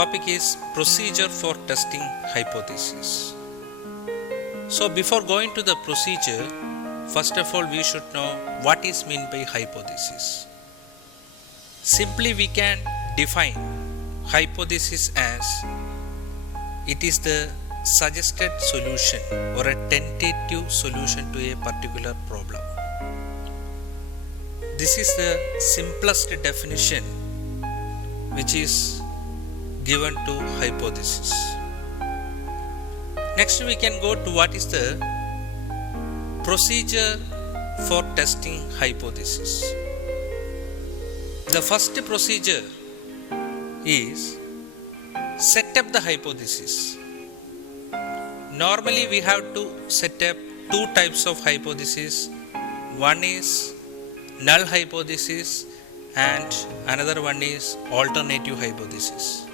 topic is procedure for testing hypothesis. So before going to the procedure, first of all we should know what is meant by hypothesis. Simply we can define hypothesis as it is the suggested solution or a tentative solution to a particular problem. This is the simplest definition which is given to hypothesis. Next we can go to what is the procedure for testing hypothesis. The first procedure is set up the hypothesis. Normally we have to set up two types of hypothesis. One is null hypothesis and another one is alternative hypothesis.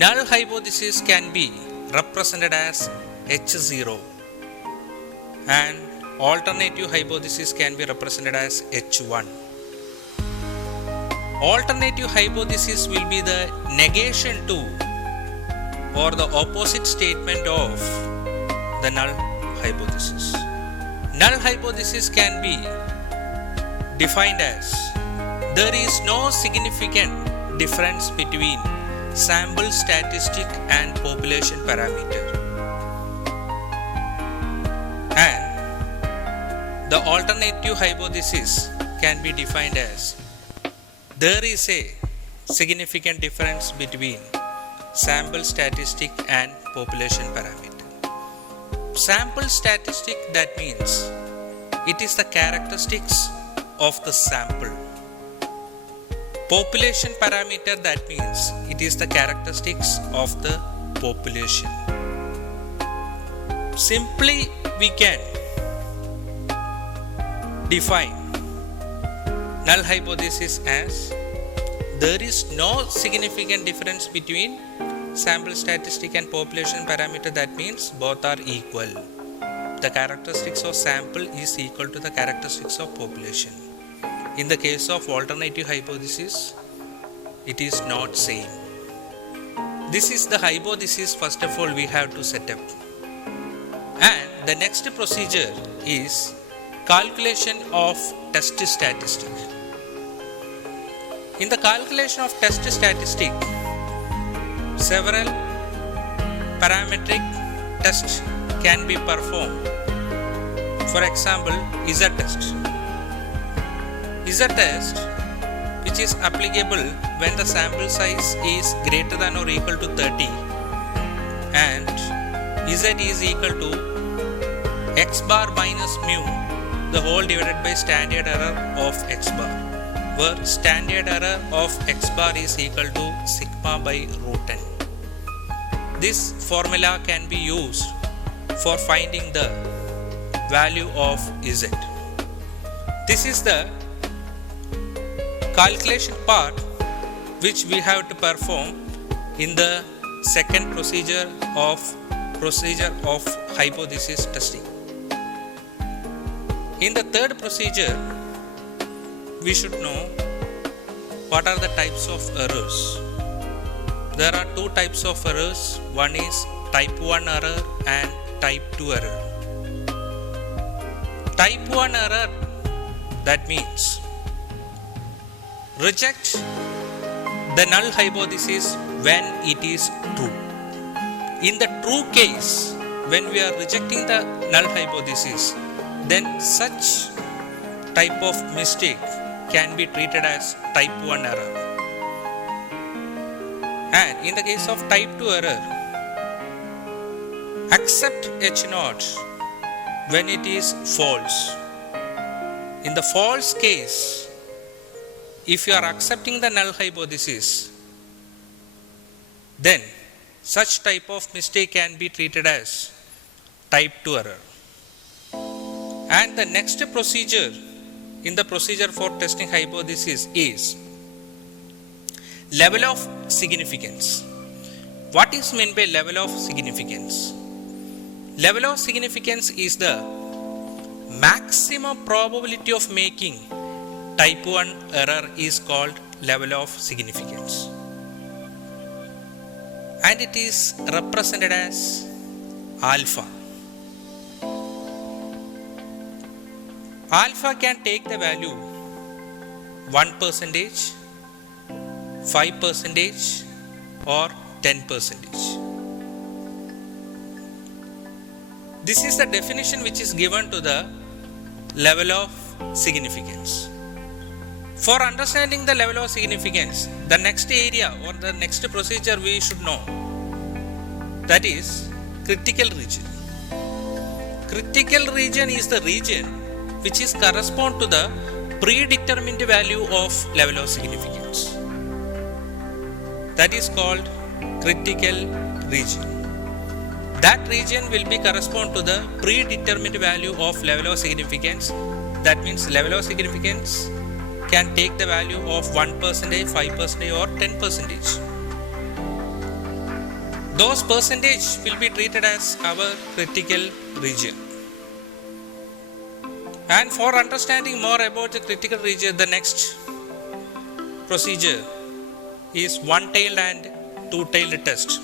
Null hypothesis can be represented as H0 and alternative hypothesis can be represented as H1. Alternative hypothesis will be the negation to or the opposite statement of the null hypothesis. Null hypothesis can be defined as there is no significant difference between sample statistic and population parameter. And the alternative hypothesis can be defined as there is a significant difference between sample statistic and population parameter. Sample statistic, that means it is the characteristics of the sample. Population parameter, that means it is the characteristics of the population. Simply we can define null hypothesis as there is no significant difference between sample statistic and population parameter, that means both are equal. The characteristics of sample is equal to the characteristics of population. In the case of alternative hypothesis, it is not same. This is the hypothesis first of all we have to set up. And the next procedure is calculation of test statistic. In the calculation of test statistic, several parametric tests can be performed. For example, Z-test. Z-test, which is applicable when the sample size is greater than or equal to 30 and Z is equal to x bar minus mu, the whole divided by standard error of x bar, where standard error of x bar is equal to sigma by root n. This formula can be used for finding the value of Z. This is the calculation part which we have to perform in the second procedure of hypothesis testing. In the third procedure, we should know what are the types of errors. There are two types of errors. One is type 1 error and type 2 error. Type 1 error, that means reject the null hypothesis when it is true. In the true case, when we are rejecting the null hypothesis, then such type of mistake can be treated as type 1 error. And in the case of type 2 error, accept H0 when it is false. In the false case, if you are accepting the null hypothesis, then such type of mistake can be treated as type 2 error. And the next procedure in the procedure for testing hypothesis is level of significance. What is meant by level of significance? Level of significance is the maximum probability of making type 1 error is called level of significance. and it is represented as alpha. Alpha can take the value 1%, 5% or 10%. This is the definition which is given to the level of significance. For understanding the level of significance, the next area or the next procedure we should know, that is critical region. Critical region is the region which is correspond to the predetermined value of level of significance. That is called critical region. That region will be correspond to the predetermined value of level of significance. That means level of significance can take the value of 1%, 5% or 10%. Those percentage will be treated as our critical region. And for understanding more about the critical region, the next procedure is one-tailed and two-tailed test,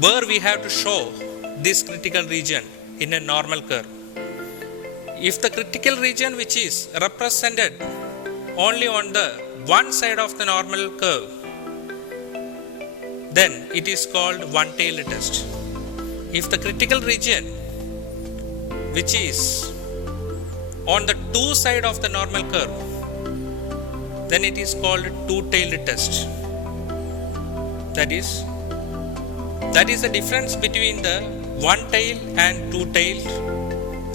where we have to show this critical region in a normal curve. If the critical region which is represented only on the one side of the normal curve, then it is called one-tailed test. If the critical region which is on the two side of the normal curve, then it is called two-tailed test. That is the difference between the one-tailed and two-tailed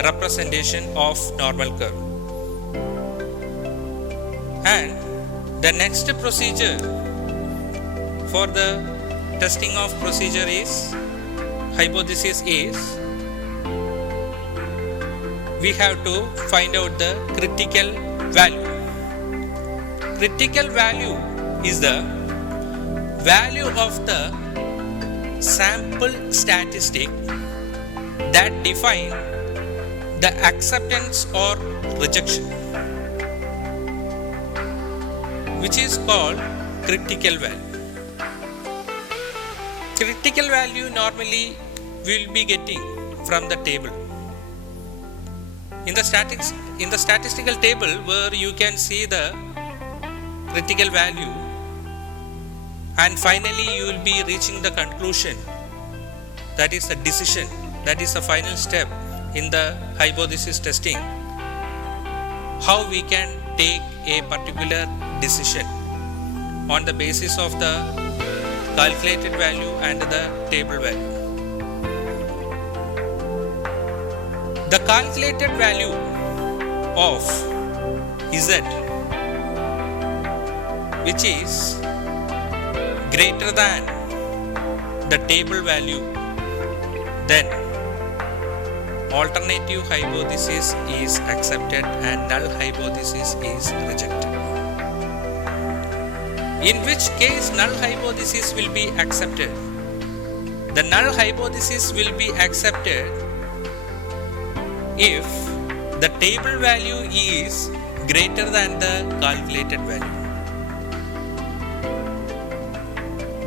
representation of normal curve. And the next procedure for the testing of procedure is hypothesis is we have to find out the critical value. Critical value is the value of the sample statistic that define the acceptance or rejection, which is called critical value. Critical value normally we will be getting from the table. In the statistical table, where you can see the critical value, and finally you will be reaching the conclusion, that is the decision, that is the final step in the hypothesis testing, how we can take a particular decision on the basis of the calculated value and the table value. The calculated value of Z, which is greater than the table value, then alternative hypothesis is accepted and null hypothesis is rejected. In which case null hypothesis will be accepted? The null hypothesis will be accepted if the table value is greater than the calculated value.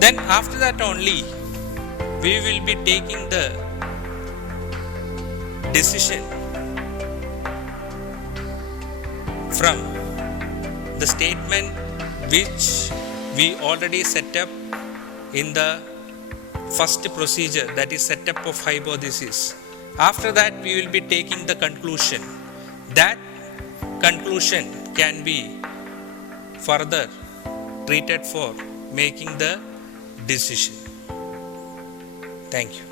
Then after that only we will be taking the decision from the statement which we already set up in the first procedure, that is setup of hypothesis. After that we will be taking the conclusion. That conclusion can be further treated for making the decision. Thank you.